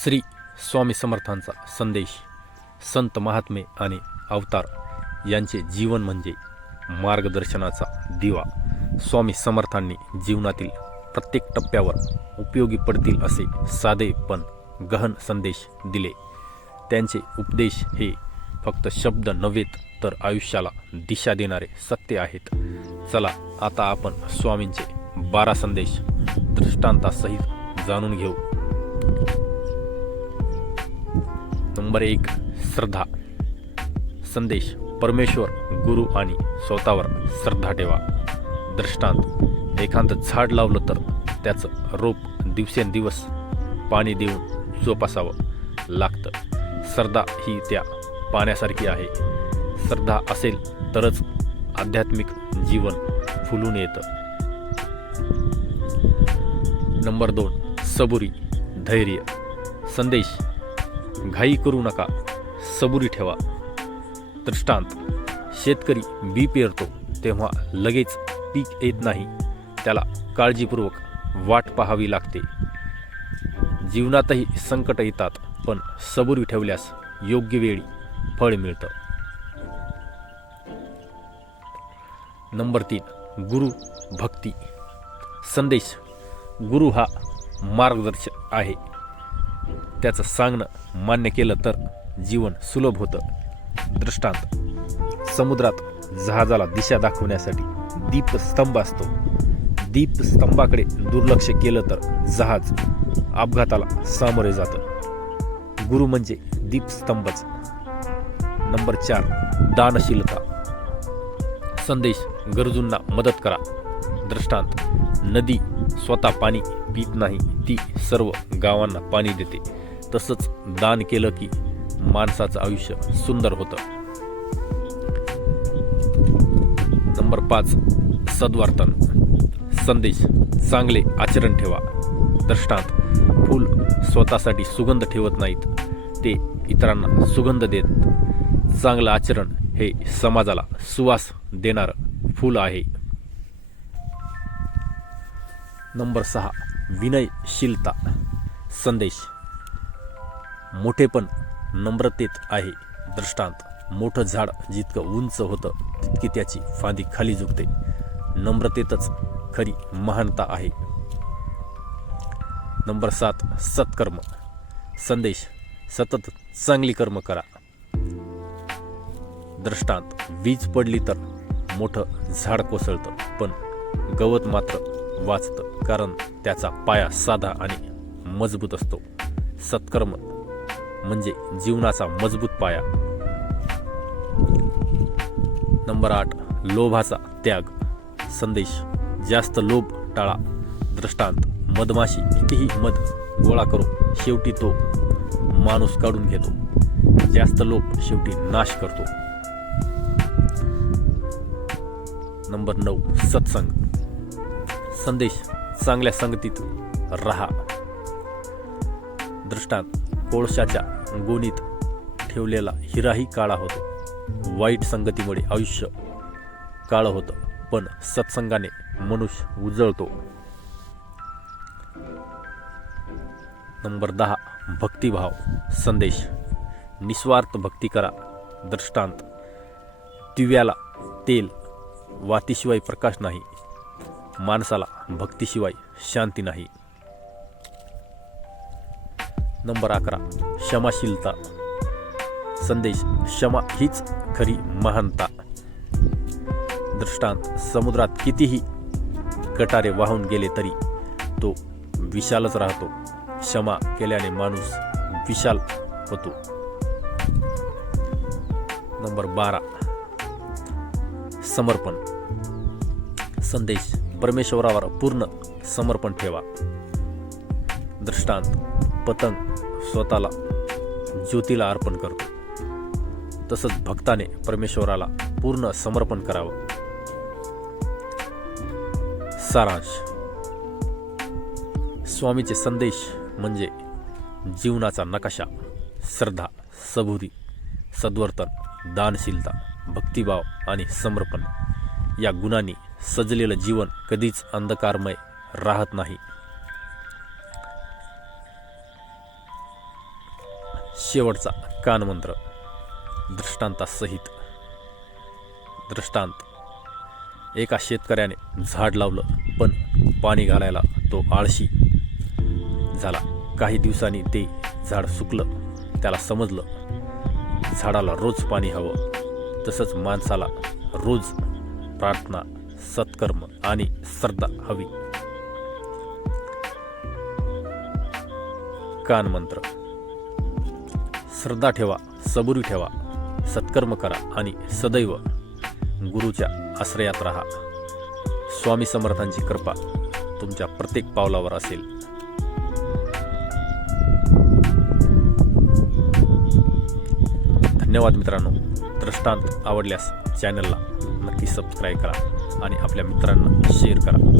श्री स्वामी समर्थांचा संदेश संत महात्मे आणि अवतार यांचे जीवन म्हणजे मार्गदर्शनाचा दिवा. स्वामी समर्थांनी जीवनातील प्रत्येक टप्प्यावर उपयोगी पडतील असे साधे पण गहन संदेश दिले. त्यांचे उपदेश हे फक्त शब्द नव्हेत तर आयुष्याला दिशा देणारे सत्य आहेत. चला आता आपण स्वामींचे बारा संदेश दृष्टांतासहित जाणून घेऊ. नंबर एक श्रद्धा. संदेश परमेश्वर गुरु आणि स्वतःवर श्रद्धा ठेवा. दृष्टांत एखादं झाड लावलं तर त्याचं रोप दिवसेंदिवस पाणी देऊन जोपासावं लागतं. श्रद्धा ही त्या पाण्यासारखी आहे. श्रद्धा असेल तरच आध्यात्मिक जीवन फुलून येतं. नंबर दोन सबुरी धैर्य. संदेश घाई करू नका. सबुरी ठेवा. दृष्टांत शेतकरी बी पेरतो तेव्हा लगेच पीक येत नाही. त्याला काळजीपूर्वक वाट पाहावी लागते. जीवनातही संकट येतात पण सबुरी ठेवल्यास योग्य वेळी फळ मिळतं. नंबर तीन गुरु भक्ती. संदेश गुरु हा मार्गदर्शक आहे. त्याचं सांगणं मान्य केलं तर जीवन सुलभ होतं. दृष्टांत समुद्रात जहाजाला दिशा दाखवण्यासाठी दीपस्तंभ असतो. दीपस्तंभाकडे दुर्लक्ष केलं तर जहाज अपघाताला सामोरे जातं. गुरु म्हणजे दीपस्तंभच नंबर चार दानशीलता. संदेश गरजूंना मदत करा. दृष्टांत नदी स्वतः पाणी पित नाही ती सर्व गावांना पाणी देते. तसंच दान केलं की माणसाचं आयुष्य सुंदर होतं. नंबर पाच सद्वर्तन. संदेश चांगले आचरण ठेवा. दृष्टांत फूल स्वतःसाठी सुगंध ठेवत नाहीत. ते इतरांना सुगंध देत. चांगलं आचरण हे समाजाला सुवास देणारं फूल आहे. नंबर सहा विनयशीलता. संदेश मोठेपण नम्रतेत आहे. दृष्टांत मोठं झाड जितकं उंच होतं तितकी त्याची फांदी खाली झुकते. नम्रतेतच खरी महानता आहे. नंबर सात सत्कर्म. संदेश सतत चांगली कर्म करा. दृष्टांत वीज पडली तर मोठं झाड कोसळतं पण गवत मात्र वाचतं कारण त्याचा पाया साधा आणि मजबूत असतो. सत्कर्म म्हणजे जीवनाचा मजबूत पाया. नंबर आठ लोभाचा त्याग. संदेश जास्त लोभ टाळा. दृष्टांत मधमाशी कितीही मध गोळा करून शेवटी तो माणूस काढून घेतो. जास्त लोभ शेवटी नाश करतो. नंबर नऊ सत्संग. संदेश चांगल्या संगतीत रहा. दृष्टांत कोळशाच्या गोणीत ठेवलेला हिराही काळा होतो. वाईट संगतीमुळे आयुष्य काळं होतं पण सत्संगाने मनुष्य उजळतो. नंबर दहा भक्तिभाव संदेश. निस्वार्थ भक्ती करा दृष्टांत. दिव्याला तेल वातीशिवाय प्रकाश नाही. माणसाला भक्तीशिवाय शांती नाही. नंबर अकरा क्षमाशीलता. संदेश क्षमा हीच खरी महानता. दृष्टांत समुद्रात कितीही कटारे वाहून गेले तरी तो विशालच राहतो. क्षमा केल्याने माणूस विशाल होतो. नंबर बारा समर्पण. संदेश परमेश्वरावर पूर्ण समर्पण ठेवा. दृष्टांत पतंग. स्वतःला ज्योतीला अर्पण करतो. तसंच भक्ताने परमेश्वराला पूर्ण समर्पण करावं. सारांश. स्वामीचे संदेश म्हणजे जीवनाचा नकाशा श्रद्धा सबुरी सद्वर्तन दानशीलता भक्तिभाव आणि समर्पण. या गुणांनी सजलेलं जीवन कधीच अंधकारमय राहत नाही. शेवटचा कानमंत्र. दृष्टांतासहित. दृष्टांत. एका शेतकऱ्याने झाड लावलं पण पाणी घालायला तो आळशी झाला. काही दिवसांनी ते झाड सुकलं त्याला समजलं झाडाला रोज पाणी हवं. तसंच माणसाला रोज प्रार्थना सत्कर्म आणि श्रद्धा हवी. कानमंत्र. श्रद्धा ठेवा सबुरी ठेवा सत्कर्म करा आणि सदैव गुरुच्या आश्रयात राहा. स्वामी समर्थांची कृपा तुमच्या प्रत्येक पावलावर असेल. धन्यवाद मित्रांनो. दृष्टांत आवडल्यास चॅनलला नक्की सबस्क्राईब करा आणि आपल्या मित्रांना शेअर करा.